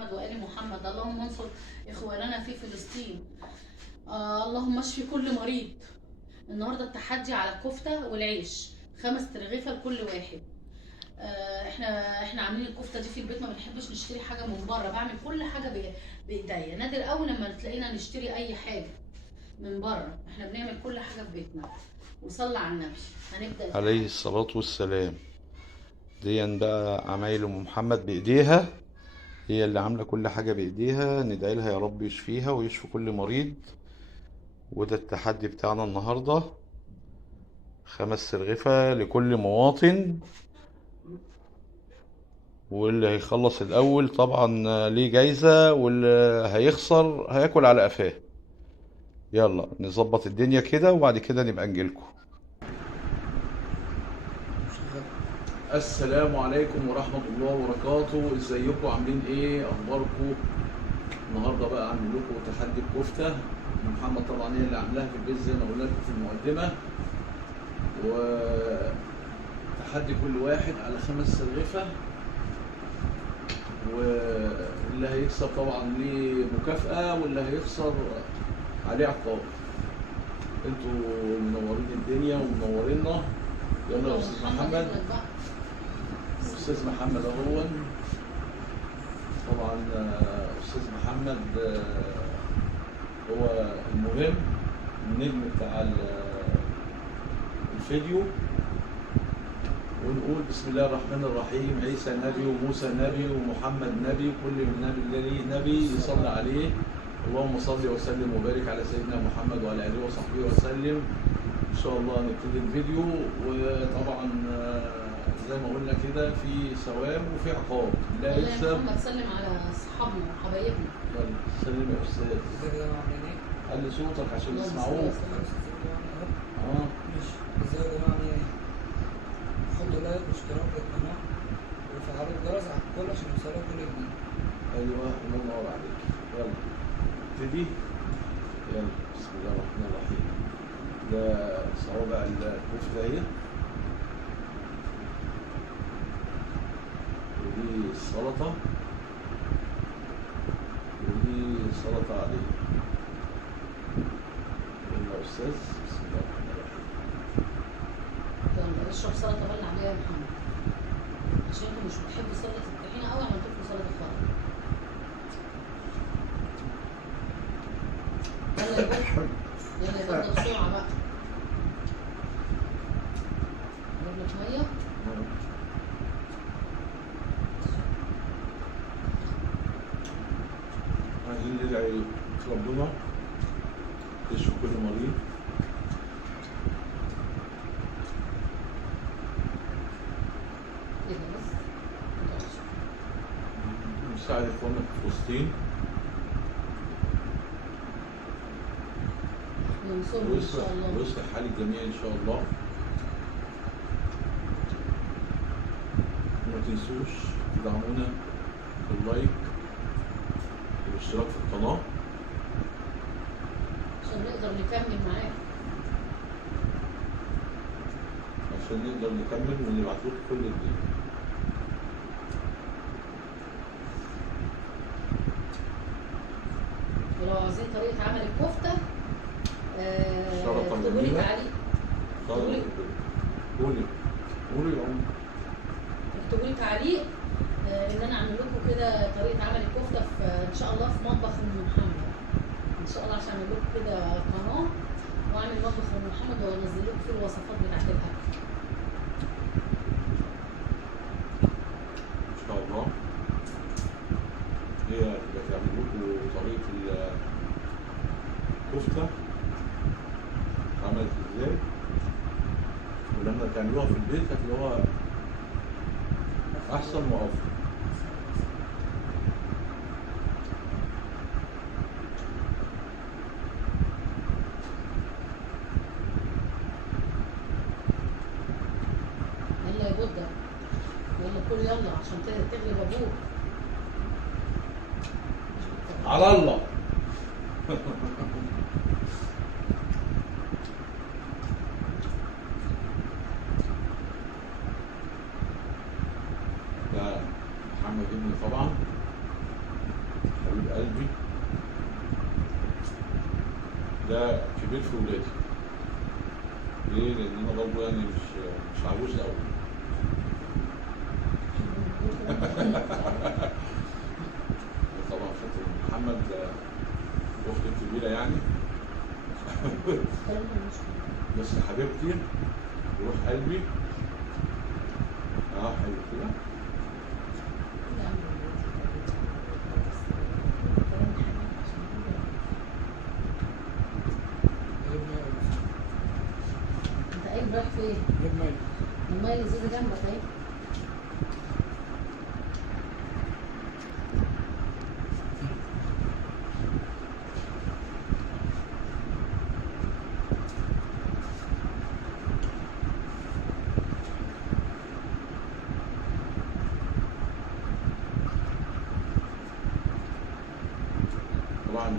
محمد وآل محمد. اللهم انصر إخواننا في فلسطين. اللهم اشفي كل مريض. النهارده التحدي على الكفتة والعيش، 5 ترغيفة لكل واحد. احنا عاملين الكفته دي في البيت، ما بنحبش نشتري حاجه من بره، بعمل كل حاجه بايديا. نادر قوي لما تلاقينا نشتري اي حاجه من بره، احنا بنعمل كل حاجه في بيتنا. وصلى على النبي. هنبدا عليه الصلاة والسلام. دي بقى عمايل ام محمد بايديها، هي اللي عامله كل حاجه بايديها. ندعي لها يا رب يشفيها ويشفي كل مريض. وده التحدي بتاعنا النهارده، 5 ترغفة لكل مواطن. واللي هيخلص الاول طبعا ليه جايزه، واللي هيخسر هياكل على قفاه. يلا نظبط الدنيا كده وبعد كده نبقى نجيلكم. السلام عليكم ورحمة الله وبركاته. ازيكم؟ عاملين ايه؟ اخباركم؟ النهارده بقى عامل لكم تحدي الكفتة. محمد طبعا هي اللي عاملاها في البيت زي ما قلنا لكم في المقدمة. وتحدي كل واحد على 5 ترغفة، واللي هيكسب طبعا ليه مكافأة، واللي هيخسر عليه عقاب. انتوا منورين الدنيا ومنورينا. يلا يا استاذ محمد. استاذ محمد اهو. طبعا استاذ محمد هو المهم، النجم بتاع الفيديو. ونقول بسم الله الرحمن الرحيم. عيسى نبي وموسى نبي ومحمد نبي، كل نبي ليه نبي يصلي عليه. اللهم صل وسلم وبارك على سيدنا محمد وعلى اله وصحبه وسلم. ان شاء الله نبتدي الفيديو. وطبعا زي ما قلنا كده في ثواب وفي عقاب. لا يكسب. يا محمد سلم على اصحابنا وحبايبنا. يلا سلم يا استاذ. علي صوتك عشان يسمعوك. ماشي. ازيكم يا جماعه؟ عاملين ايه؟ حطوا لايك واشتراك للقناه وفعلوا الجرس على الكل عشان يوصلوا كل جديد. ايوه الله ينور عليك. يلا ابتدي. يلا بسم الله الرحمن الرحيم. ده صوابع الكفته اهي، ودي السلطه، ودي سلطه عاديه. يلا يا استاذ بسم الله الرحمن الرحيم. يلا اشرب سلطه بلع عليها يا محمد، عشان انتوا مش بتحبوا سلطه الطحينه قوي، عملت لكم سلطه خضراء. يلا يا بابا، يلا يا بابا بسرعه بقى. اجيب لك ميه. عايزين ندعي ربنا يشفي كل مريض. كده بس. نساعد اخواننا في فلسطين ننصرهم ان شاء الله. ويصلح حال الجميع ان شاء الله. وما تنسوش تدعمونا باللايك والاشتراك في القناة عشان نقدر نكمل معاك. عشان نقدر نكمل ونبعت لكم كل جديد. ولو عايزين طريقه عمل الكفته سلطة اكتبوا لي جميلة. تعليق. قولي قولي يا عم. اكتبوا لي تعليق ان انا اعمل لكم كده طريقه عمل الكفته في ان شاء الله في مطبخ ام محمد. ان شاء الله عشان اعمل لكم كده قناه واعمل مطبخ ام محمد وانزل لكم فيه الوصفات بتاعت الاكل. ان شاء الله هي هتبقى تعمل لكم طريقة الكفتة عملت ازاي، ولما تعملوها في البيت هتلاقوها احسن وافضل. يلا يا بودة، يلا كل يلا عشان تغلب ابوك. على الله. ده محمد ابني طبعا ده كبير في ولادي. ليه؟ لان انا برضه يعني مش عجوز قوي. طبعا خاطر محمد اختي الكبيره يعني. بس حبيبتي روح قلبي. حلو كده. انت قايم رايح فين؟ جيب ميه. الميه اللي زي جنبك اهي. طبعا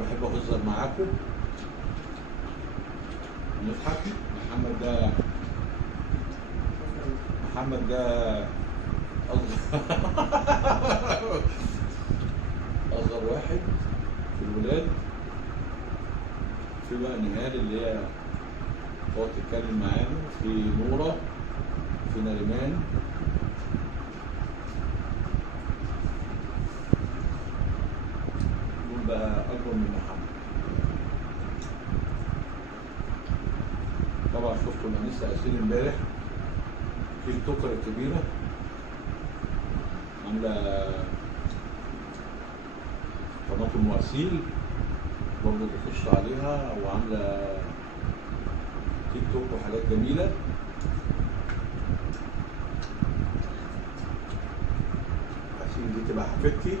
بحب اهزر معاكم ونضحك. محمد ده اصغر واحد في الولاد. في بقى نهال اللي هي تقعد تتكلم معانا، في نورة، في نريمان، دول بقى اكبر من محمد. طبعا شفتوا الانسه اسيل امبارح في التوكر الكبيره عامله قناه المواسيل برضه بخش عليها، وعامله تيك توك وحاجات جميله. اسيل دي تبقى حفيدتي.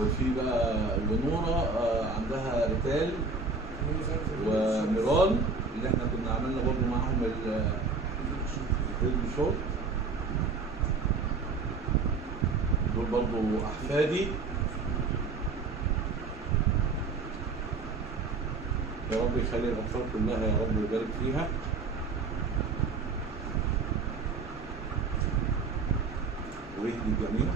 وفي بقى ونورة عندها ريتال وميران اللي احنا كنا عملنا برضه معاهم الفيلم شوت. دول برضه احفادي. يا رب يخلي الاطفال كلها يا رب ويبارك فيها. ويهدي الجميع.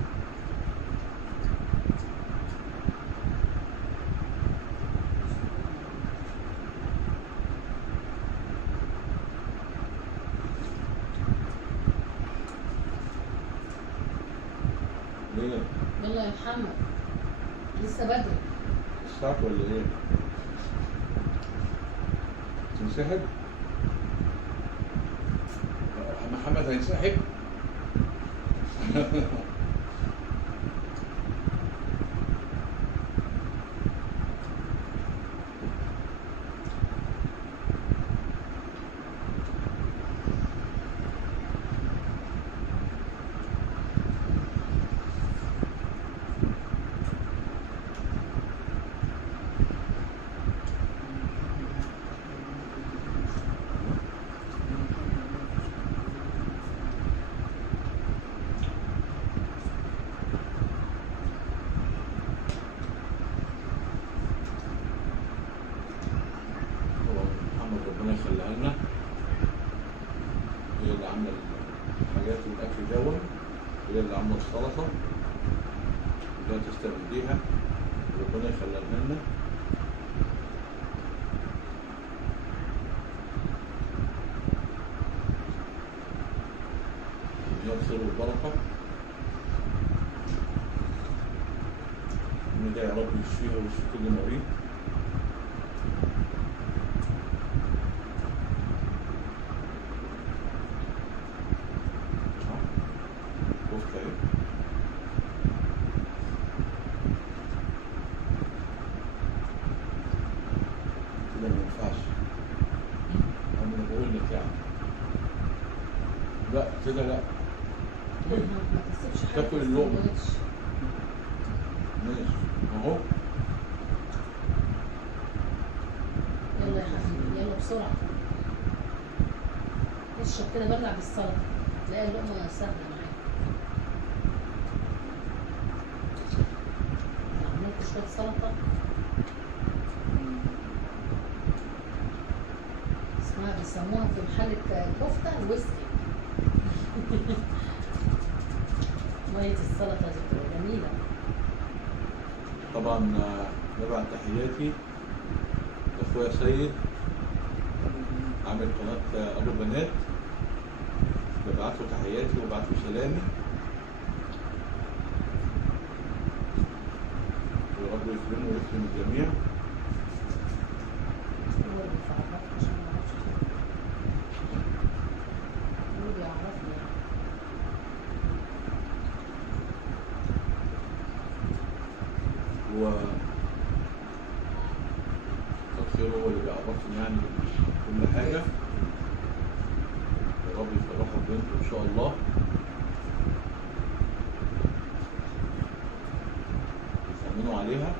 ليه؟ يلا يا محمد لسه بدري. الساعة ولا ايه؟ تنسحب؟ محمد هينسحب؟ ربنا يخليها لنا. هي اللي عامله الحاجات والاكل دون، هي اللي عامله السلطه اللي تسلم ايديها. ربنا يخليها لنا. هي الخير والبركه. ندعي يا رب يشفيها ويشفي كل مريض. كده ما ينفعش. انا بقول لك يعني لا كده لا. ما تسيبش حاجه. تاكل اللقمه. ماشي اهو. يلا يا حبيبي يلا بسرعه. اشرب كده بلع بالسلطه تلاقي اللقمه سهله معاك. عملت شويه سلطه اسمها بيسموها في محل الكفته الويسكي. مية السلطة دي بتبقى جميلة. طبعا ببعت تحياتي لاخويا سيد عامل قناه ابو بنات، ببعت له تحياتي وببعت له سلامي، ورب يكرمه ويكرم الجميع. هو اللي بيعرفني عشان ما اعرفش كده. هو بيعرفني يعني. هو كتر خيره، هو اللي بيعرفني يعني كل حاجه. يا رب يفرحوا ببنته ان شاء الله، يطمنوا عليها.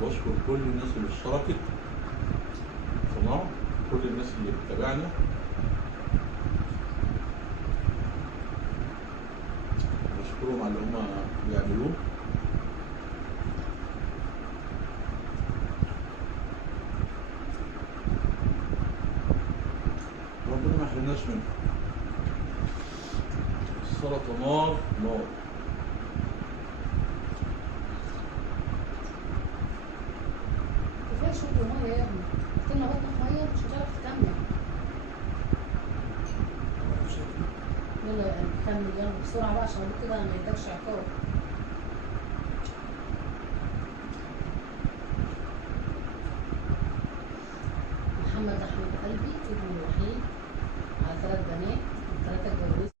واشكر كل الناس اللي اشتركت في القناه، كل الناس اللي بتتابعنا. بشكرهم على اللي هم بيعملوه. ربنا ما يحرمناش منه. السلطه نار نار. كفاية شرب مية يا ابني. تملى بطنك مية مش هتعرف تكمل. معرفش. يلا يا قلبي كمل يلا بسرعة بقى عشان ابوك كده ما يدكش عقاب.